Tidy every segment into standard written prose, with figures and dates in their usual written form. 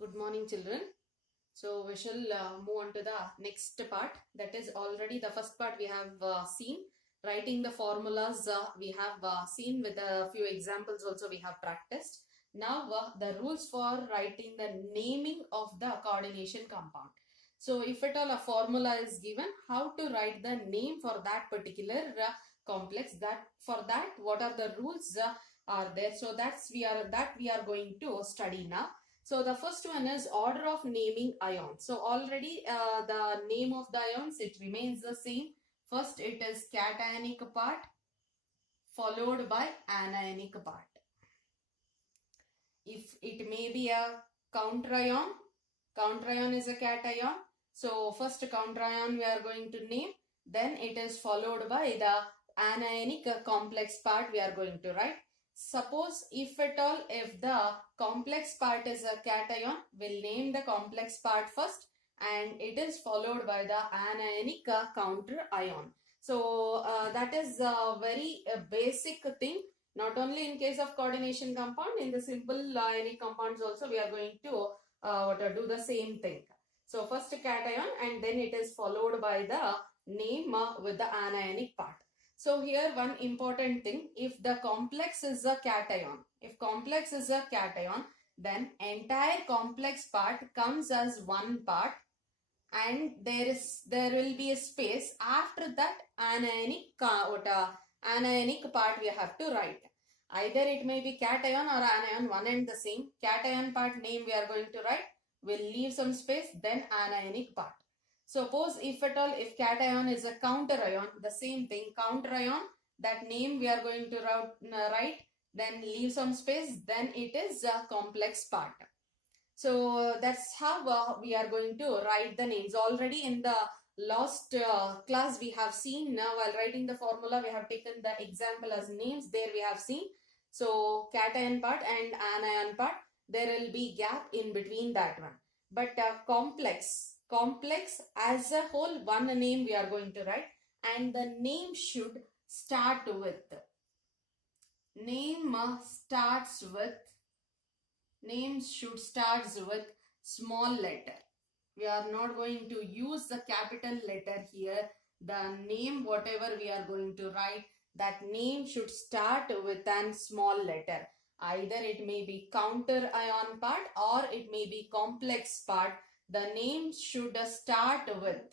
Good morning, children. So we shall move on to the next part. That is already the first part we have seen. Writing the formulas we have seen with a few examples also we have practiced. Now the rules for writing the naming of the coordination compound. So if at all a formula is given, how to write the name for that particular complex, that for that what are the rules are there. So that we are going to study now. So the first one is order of naming ions. So already the name of the ions, it remains the same. First it is cationic part followed by anionic part. If it may be a counter ion is a cation. So first counter ion we are going to name, then it is followed by the anionic complex part we are going to write. Suppose if at all if the complex part is a cation, we'll name the complex part first and it is followed by the anionic counter ion. So that is a very basic thing. Not only in case of coordination compound, in the simple ionic compounds also we are going to do the same thing. So first cation and then it is followed by the name with the anionic part. So here one important thing, if the complex is a cation, then entire complex part comes as one part and there will be a space after that anionic part we have to write. Either it may be cation or anion, one and the same. Cation part name we are going to write. We'll leave some space, then anionic part. Suppose if at all, if cation is a counter ion, the same thing, counter ion, that name we are going to write, then leave some space, then it is a complex part. So that's how we are going to write the names. Already in the last class we have seen, while writing the formula we have taken the example as names. There we have seen. So cation part and anion part, there will be gap in between that one. But complex as a whole, one name we are going to write and the name should start with. Names should start with small letter. We are not going to use the capital letter here. The name, whatever we are going to write, that name should start with a small letter. Either it may be counter ion part or it may be complex part. The name should start with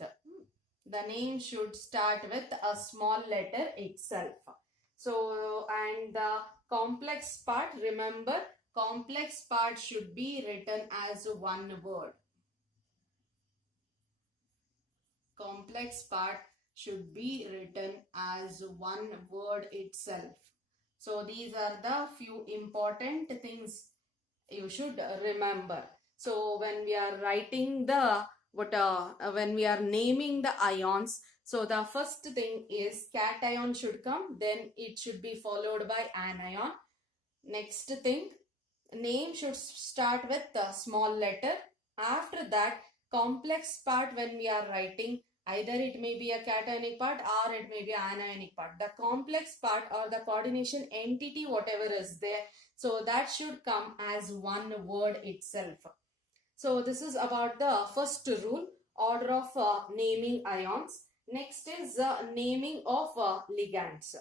a small letter itself. So, and the complex part, remember, complex part should be written as one word. Complex part should be written as one word itself. So these are the few important things you should remember. So when we are writing when we are naming the ions, so the first thing is cation should come, then it should be followed by anion. Next thing, name should start with a small letter. After that, complex part when we are writing, either it may be a cationic part or it may be anionic part. The complex part or the coordination entity, whatever is there, so that should come as one word itself. So this is about the first rule, order of naming ions. Next is naming of ligands.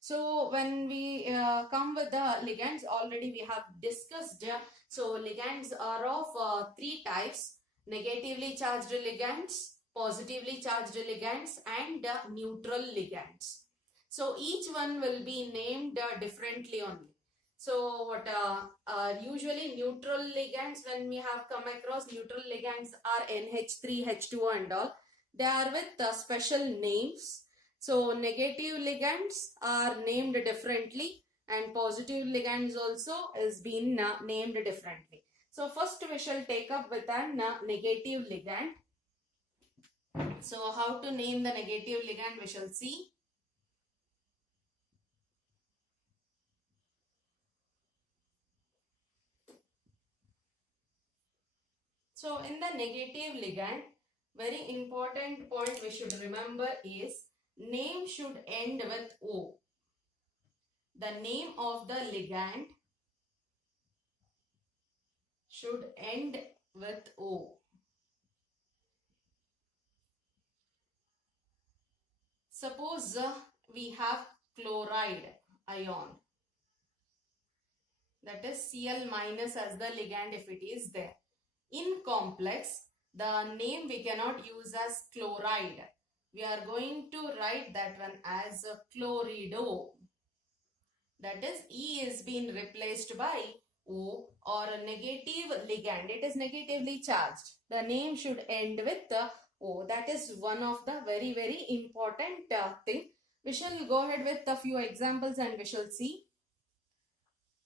So when we come with the ligands, already we have discussed. So ligands are of three types: negatively charged ligands, positively charged ligands, and neutral ligands. So each one will be named differently only. So what usually neutral ligands, when we have come across neutral ligands, are NH3, H2O and all. They are with special names. So negative ligands are named differently and positive ligands also is been named differently. So first we shall take up with a negative ligand. So how to name the negative ligand we shall see. So in the negative ligand, very important point we should remember is name should end with O. The name of the ligand should end with O. Suppose we have chloride ion, that is Cl minus as the ligand if it is there. In complex, the name we cannot use as chloride. We are going to write that one as chlorido. That is, E is being replaced by O or a negative ligand. It is negatively charged. The name should end with O. That is one of the very, very important thing. We shall go ahead with a few examples and we shall see.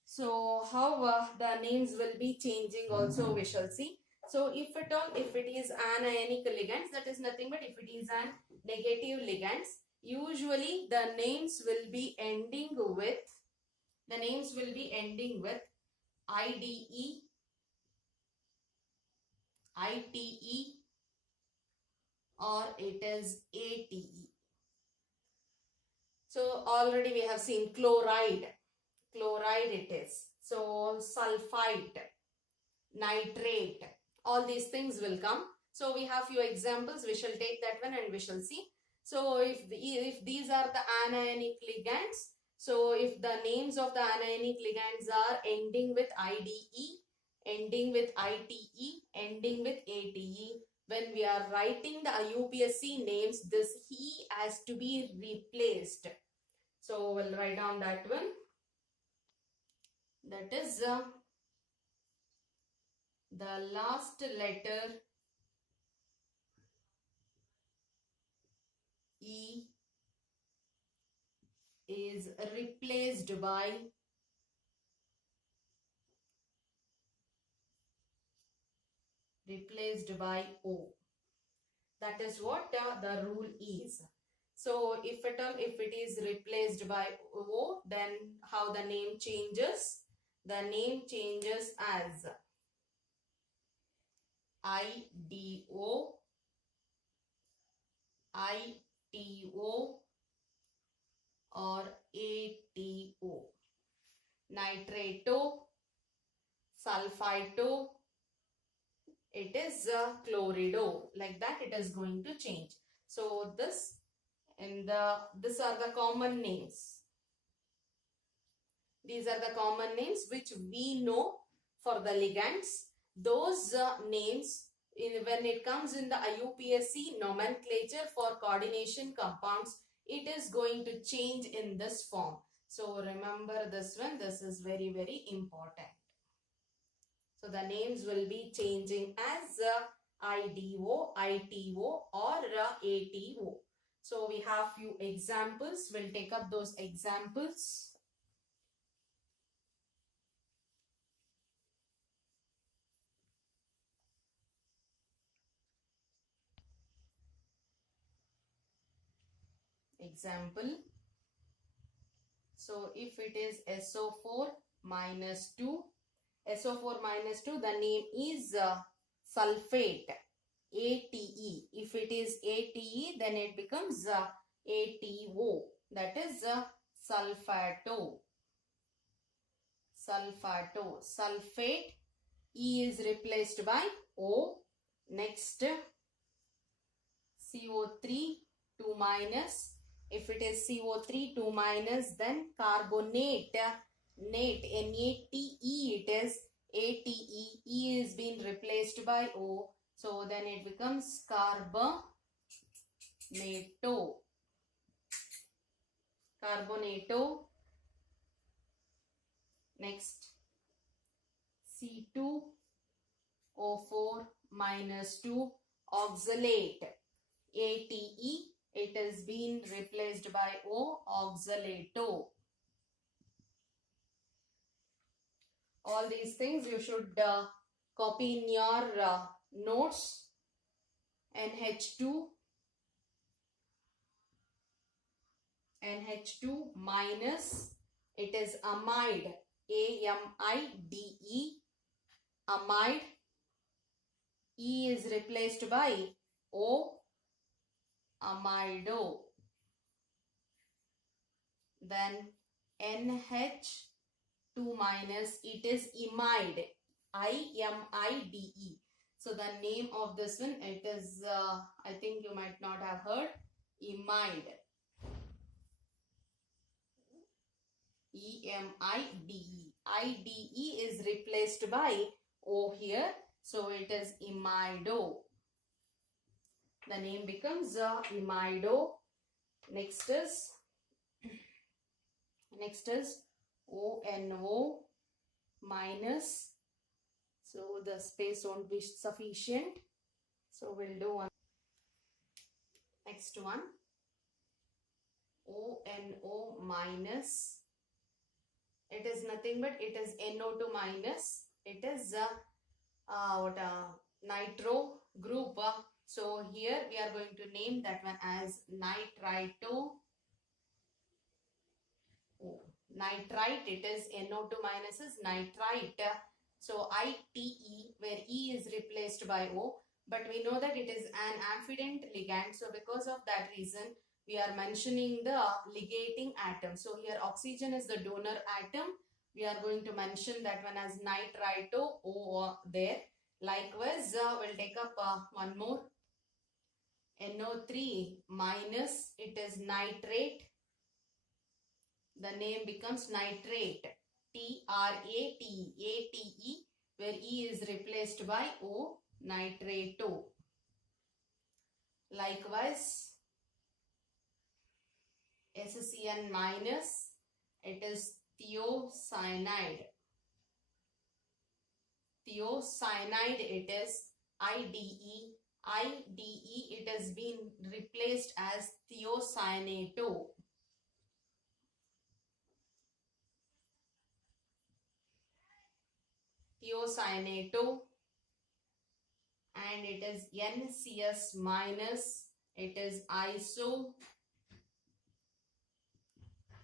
So how the names will be changing also we shall see. So if at all, if it is anionic ligands, that is nothing but if it is an negative ligands, usually the names will be ending with IDE, ITE, or it is ATE. So already we have seen chloride it is. So sulfite, nitrate, all these things will come. So we have few examples. We shall take that one and we shall see. So if these are the anionic ligands, so if the names of the anionic ligands are ending with IDE, ending with ITE, ending with ATE, when we are writing the IUPAC names, this E has to be replaced. So we'll write down that one. That is the last letter E is replaced by O. That is what the rule is. So if at all, if it is replaced by O, then how the name changes? The name changes as IDO, ITO, or ATO. Nitrato, sulfito, it is chlorido. Like that it is going to change. So these are the common names. These are the common names which we know for the ligands. Those names, when it comes in the IUPAC nomenclature for coordination compounds, it is going to change in this form. So remember this one. This is very, very important. So the names will be changing as IDO, ITO, or ATO. So we have few examples. We'll take up those examples. Example. So if it is SO4 minus 2, SO4 minus 2, the name is sulfate, ATE. If it is ATE, then it becomes ATO. That is sulfato. Sulfate, E is replaced by O. Next, CO3, 2 minus. If it is CO3, 2 minus, then carbonate, NATE, it is ATE. E is being replaced by O. So then it becomes carbonato. Next, C2O4 minus 2, oxalate, ATE. It has been replaced by O, oxalato. All these things you should copy in your notes. NH2 minus, it is amide, AMIDE, amide. E is replaced by O, amido. Then NH2 minus, it is imide, IMIDE. So the name of this one, it is, I think you might not have heard, imide. E-M-I-D-E. I-D-E is replaced by O here. So it is imido. The name becomes imido. Next is O-N-O minus. So the space won't be sufficient. So we'll do one. Next one. O-N-O minus. It is nothing but it is NO2 minus. It is nitro group. So here we are going to name that one as nitrito. Nitrite, it is NO2 minus is nitrite. So ITE, where E is replaced by O. But we know that it is an amphident ligand. So because of that reason, we are mentioning the ligating atom. So here oxygen is the donor atom. We are going to mention that one as nitrito O there. Likewise, we'll take up one more. NO3 minus, it is nitrate. The name becomes nitrate. T-R-A-T-E, where E is replaced by O, nitrato. Likewise, SCN minus, it is thiocyanide. Thiocyanide, it is IDE. IDE, it has been replaced as thiocyanato. Thiocyanato, and it is NCS minus, it is iso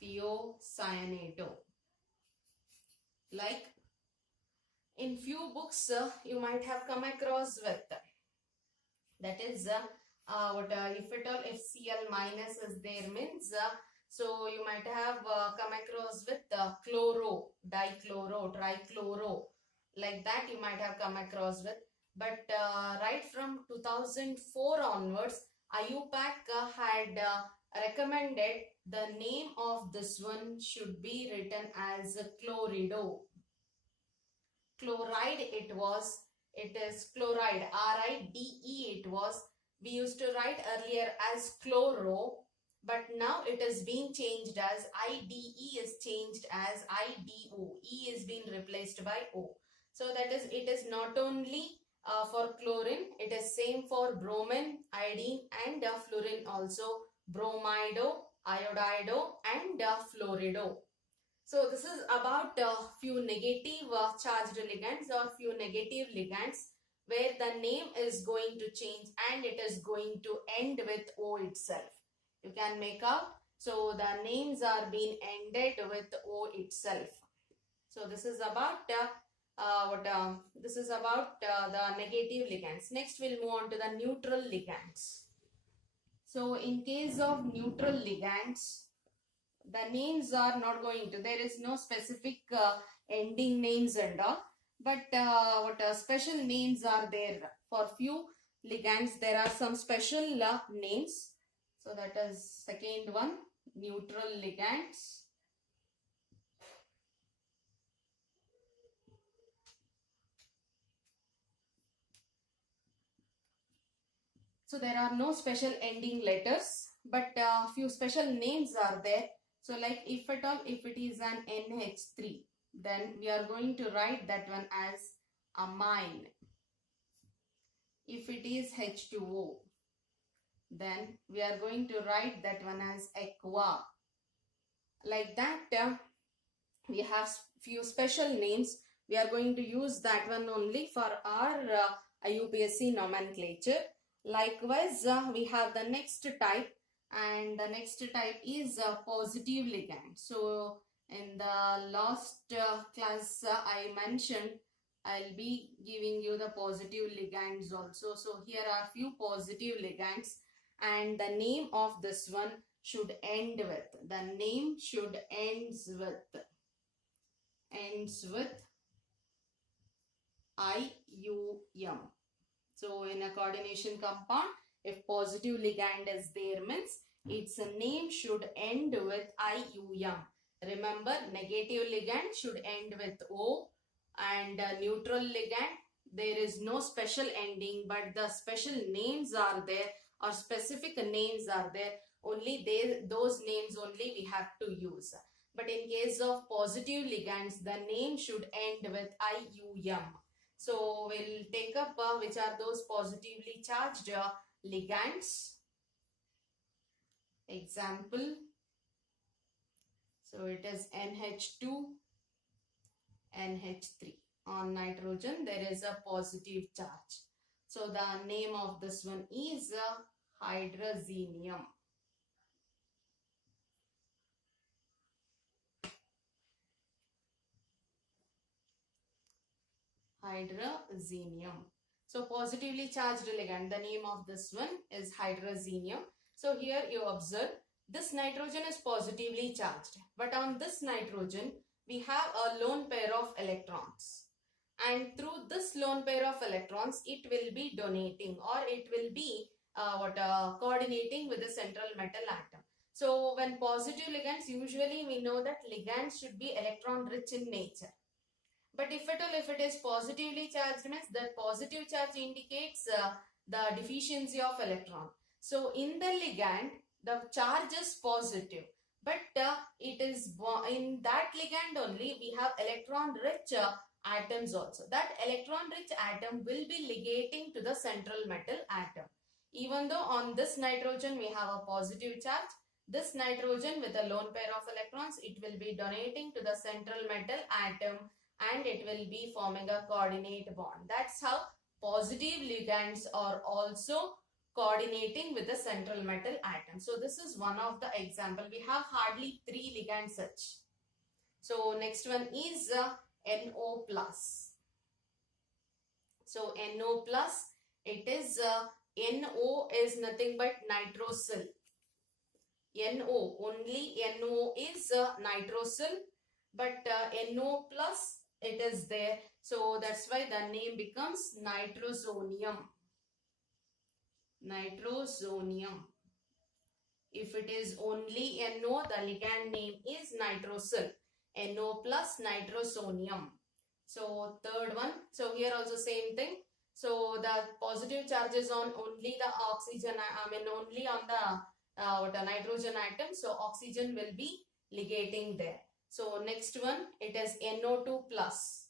thiocyanato. Like in few books you might have come across with, that is if at all FCl minus is there means so you might have come across with chloro, dichloro, trichloro, like that you might have come across with. But right from 2004 onwards, IUPAC had recommended the name of this one should be written as chlorido. Chloride it was, it is chloride, R-I-D-E it was. We used to write earlier as chloro, but now it is being changed as I-D-E is changed as I-D-O. E is being replaced by O. So that is, it is not only for chlorine, it is same for bromine, iodine and fluorine also. Bromido, iodido and fluorido. So this is about few negative charged ligands or few negative ligands where the name is going to change and it is going to end with O itself. You can make out. So the names are being ended with O itself. So this is about this is about the negative ligands. Next we'll move on to the neutral ligands. So in case of neutral ligands, the names are not going to, there is no specific ending names and all, but special names are there. For few ligands there are some special names. So that is second one, neutral ligands. So there are no special ending letters, but few special names are there. So like if at all, if it is an NH3, then we are going to write that one as amine. If it is H2O, then we are going to write that one as aqua. Like that, we have few special names. We are going to use that one only for our IUPAC nomenclature. Likewise, we have the next type, and the next type is positive ligand. So in the last class I mentioned I'll be giving you the positive ligands also. So here are few positive ligands, and the name of this one should end with, the name should ends with IUM. So in a coordination compound, if positive ligand is there means its name should end with IUM. Remember, negative ligand should end with O, and neutral ligand, there is no special ending, but the special names are there, or specific names are there. Only those names only we have to use. But in case of positive ligands, the name should end with IUM. So we'll take up which are those positively charged ligands. Example. So it is NH2, NH3. On nitrogen there is a positive charge. So the name of this one is hydrazinium. Hydrazinium. So positively charged ligand, the name of this one is hydrazinium. So here you observe this nitrogen is positively charged, but on this nitrogen we have a lone pair of electrons, and through this lone pair of electrons it will be donating, or it will be coordinating with the central metal atom. So when positive ligands, usually we know that ligands should be electron rich in nature. But if at all, if it is positively charged means that positive charge indicates the deficiency of electron. So in the ligand, the charge is positive, but it is in that ligand only we have electron rich atoms also. That electron rich atom will be ligating to the central metal atom. Even though on this nitrogen we have a positive charge, this nitrogen with a lone pair of electrons, it will be donating to the central metal atom, and it will be forming a coordinate bond. That's how positive ligands are also coordinating with the central metal atom. So this is one of the example. We have hardly 3 ligands such. So next one is NO plus. So NO plus, it is NO is nothing but nitrosyl. NO, only NO is nitrosyl, but NO plus it is there. So that's why the name becomes nitrosonium. Nitrosonium. If it is only NO, the ligand name is nitrosyl. NO plus nitrosonium. So third one. So here also same thing. So the positive charge is on only the oxygen, only on the nitrogen atom. So oxygen will be ligating there. So next one, it is NO2 plus.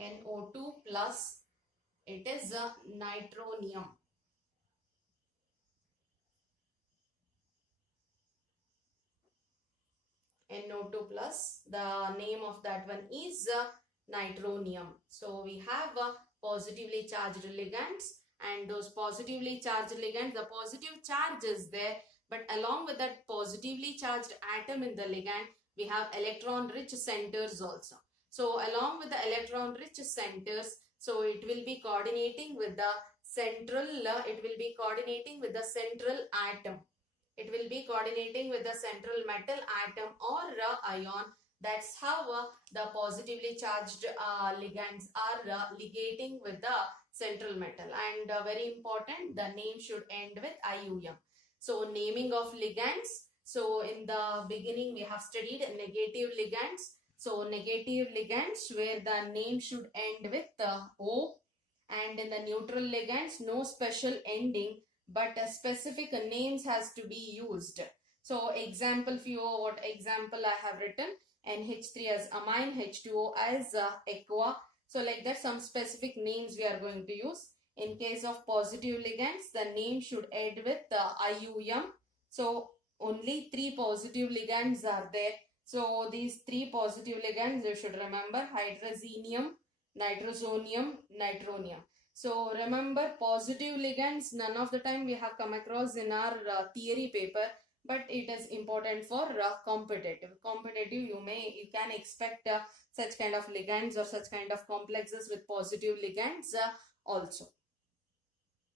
NO2 plus, it is a nitronium. NO2 plus, the name of that one is nitronium. So we have positively charged ligands, and those positively charged ligands, the positive charge is there, but along with that positively charged atom in the ligand, we have electron rich centers also. So along with the electron rich centers, so it will be coordinating with the central, atom. It will be coordinating with the central metal atom or ion. That's how the positively charged ligands are ligating with the central metal. And very important, the name should end with IUM. So naming of ligands. So in the beginning we have studied negative ligands. So negative ligands where the name should end with O, and in the neutral ligands no special ending, but specific names has to be used. So example few, what example I have written, NH3 as amine, H2O as aqua. So like that some specific names we are going to use. In case of positive ligands, the name should end with IUM. So only 3 positive ligands are there. So these 3 positive ligands you should remember: hydrazinium, nitrosonium, nitronium. So remember, positive ligands none of the time we have come across in our theory paper, but it is important for competitive. You can expect such kind of ligands or such kind of complexes with positive ligands also.